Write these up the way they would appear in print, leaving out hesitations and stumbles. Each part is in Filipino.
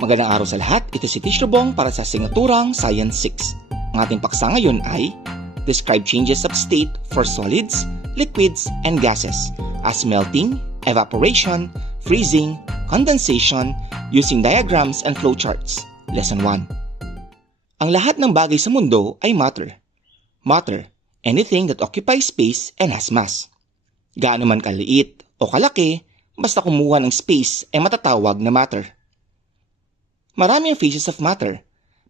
Magandang araw sa lahat, ito si Teacher Bong para sa asignaturang Science 6. Ang ating paksa ngayon ay Describe changes of state for solids, liquids, and gases as melting, evaporation, freezing, condensation, using diagrams and flowcharts. Lesson 1. Ang lahat ng bagay sa mundo ay matter. Matter, anything that occupies space and has mass. Gaano man kaliit o kalaki, basta kumuha ng space ay matatawag na matter. Marami ang phases of matter,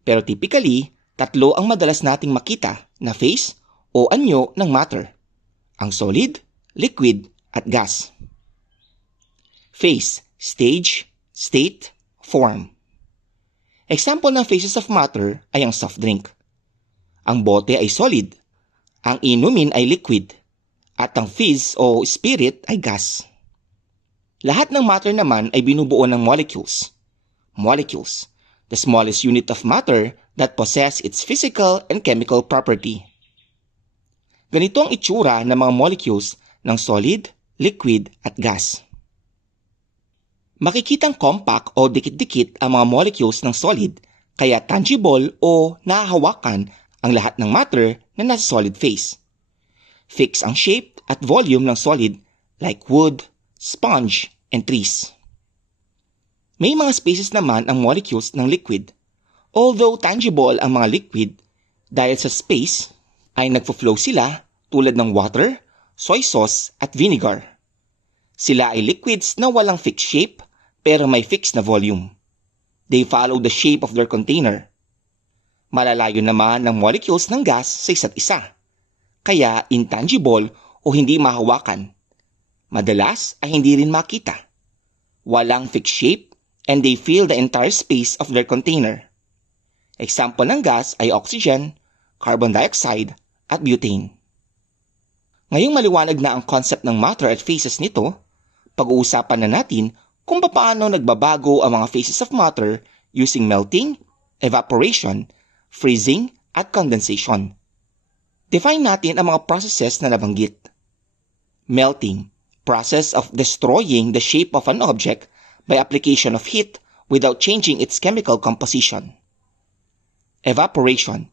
pero typically, tatlo ang madalas nating makita na phase o anyo ng matter. Ang solid, liquid, at gas. Phase, stage, state, form. Example ng phases of matter ay ang soft drink. Ang bote ay solid, ang inumin ay liquid, at ang fizz o spirit ay gas. Lahat ng matter naman ay binubuo ng molecules. Molecules, the smallest unit of matter that possess its physical and chemical property. Ganito ang itsura ng mga molecules ng solid, liquid, at gas. Makikitang compact o dikit-dikit ang mga molecules ng solid, kaya tangible o nahahawakan ang lahat ng matter na nasa solid phase. Fix ang shape at volume ng solid like wood, sponge, and trees. May mga spaces naman ang molecules ng liquid. Although tangible ang mga liquid, dahil sa space, ay nagfo-flow sila tulad ng water, soy sauce, at vinegar. Sila ay liquids na walang fixed shape pero may fixed na volume. They follow the shape of their container. Malalayo naman ang molecules ng gas sa isa't isa, kaya intangible o hindi mahawakan. Madalas ay hindi rin makita. Walang fixed shape and they fill the entire space of their container. Example ng gas ay oxygen, carbon dioxide, at butane. Ngayong maliwanag na ang concept ng matter at phases nito, pag-uusapan na natin kung paano nagbabago ang mga phases of matter using melting, evaporation, freezing, at condensation. Define natin ang mga processes na nabanggit. Melting, process of destroying the shape of an object by application of heat without changing its chemical composition. Evaporation,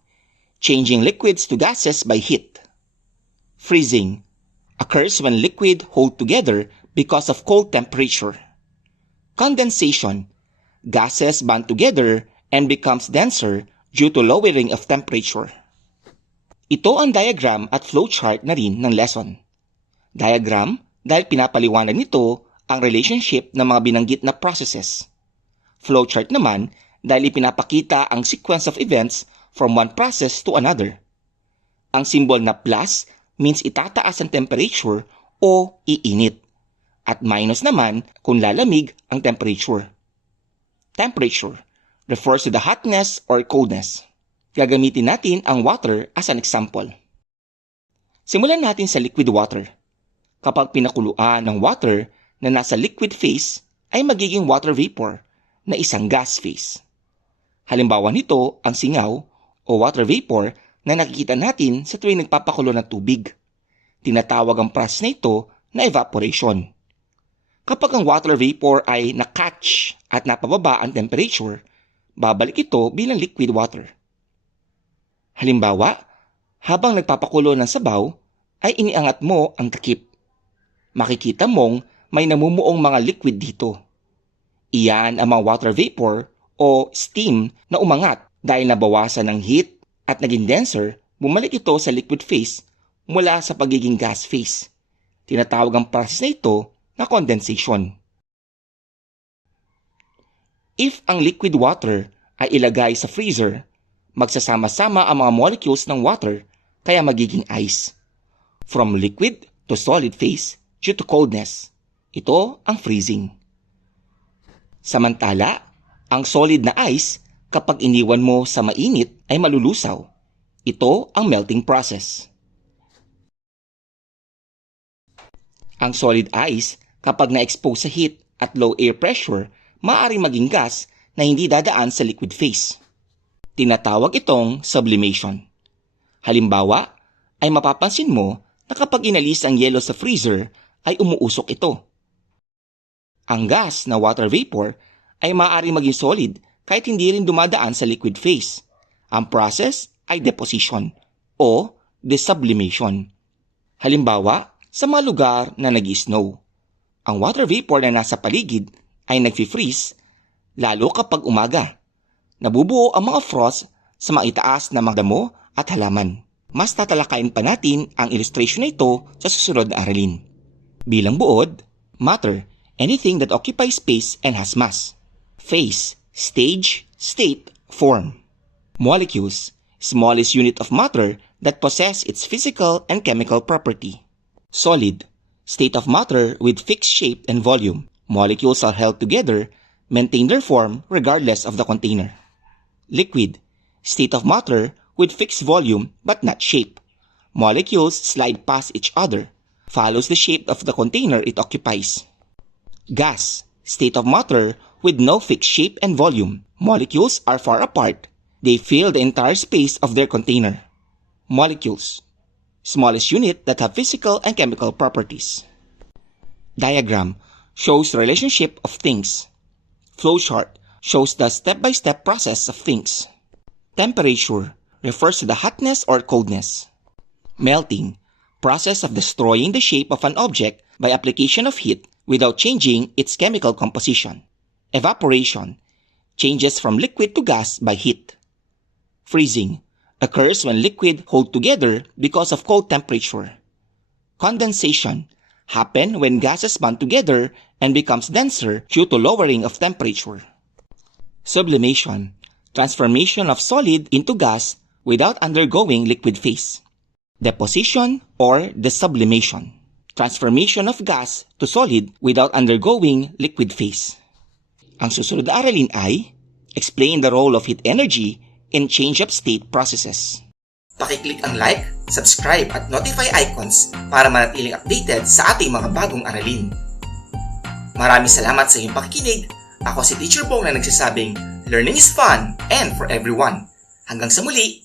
changing liquids to gases by heat. Freezing, occurs when liquid hold together because of cold temperature. Condensation, gases bond together and becomes denser due to lowering of temperature. Ito ang diagram at flowchart na rin ng lesson. Diagram dahil pinapaliwanag nito ang relationship ng mga binanggit na processes. Flowchart naman dahil ipinapakita ang sequence of events from one process to another. Ang symbol na plus means itataas ang temperature o iinit, at minus naman kung lalamig ang temperature. Temperature refers to the hotness or coldness. Gagamitin natin ang water as an example. Simulan natin sa liquid water. Kapag pinakuluan ng water na nasa liquid phase ay magiging water vapor na isang gas phase. Halimbawa nito ang singaw o water vapor na nakikita natin sa tuwing nagpapakulo ng tubig. Tinatawag ang process na ito na evaporation. Kapag ang water vapor ay na-catch at napababa ang temperature, babalik ito bilang liquid water. Halimbawa, habang nagpapakulo ng sabaw, ay iniangat mo ang takip. Makikita mong may namumuong mga liquid dito. Iyan ang mga water vapor o steam na umangat dahil nabawasan ng heat at naging denser, bumalik ito sa liquid phase mula sa pagiging gas phase. Tinatawag ang process na ito na condensation. If ang liquid water ay ilagay sa freezer, magsasama-sama ang mga molecules ng water kaya magiging ice. From liquid to solid phase due to coldness. Ito ang freezing. Samantala, ang solid na ice kapag iniwan mo sa mainit ay malulusaw. Ito ang melting process. Ang solid ice kapag na-expose sa heat at low air pressure, maaaring maging gas na hindi dadaan sa liquid phase. Tinatawag itong sublimation. Halimbawa, ay mapapansin mo na kapag inalis ang yelo sa freezer, ay umuusok ito. Ang gas na water vapor ay maaaring maging solid kahit hindi rin dumadaan sa liquid phase. Ang process ay deposition o desublimation. Halimbawa, sa mga lugar na nag-snow, ang water vapor na nasa paligid ay nag-freeze lalo kapag umaga. Nabubuo ang mga frost sa mga itaas na mga damo at halaman. Mas tatalakayin pa natin ang illustration na ito sa susunod na aralin. Bilang buod, matter, anything that occupies space and has mass. Phase, stage, state, form. Molecules, smallest unit of matter that possess its physical and chemical property. Solid, state of matter with fixed shape and volume. Molecules are held together, maintain their form regardless of the container. Liquid, state of matter with fixed volume but not shape. Molecules slide past each other, follows the shape of the container it occupies. Gas, state of matter with no fixed shape and volume. Molecules are far apart. They fill the entire space of their container. Molecules, smallest unit that have physical and chemical properties. Diagram shows the relationship of things. Flowchart shows the step-by-step process of things. Temperature refers to the hotness or coldness. Melting, process of destroying the shape of an object by application of heat without changing its chemical composition. Evaporation, changes from liquid to gas by heat. Freezing, occurs when liquid hold together because of cold temperature. Condensation, happen when gases bond together and becomes denser due to lowering of temperature. Sublimation, transformation of solid into gas without undergoing liquid phase. Deposition or desublimation, transformation of gas to solid without undergoing liquid phase. Ang susunod na aralin ay explain the role of heat energy in change-of state processes. Pakiclick ang like, subscribe at notify icons para manatiling updated sa ating mga bagong aralin. Maraming salamat sa iyong pakikinig. Ako si Teacher Bong na nagsasabing, learning is fun and for everyone. Hanggang sa muli!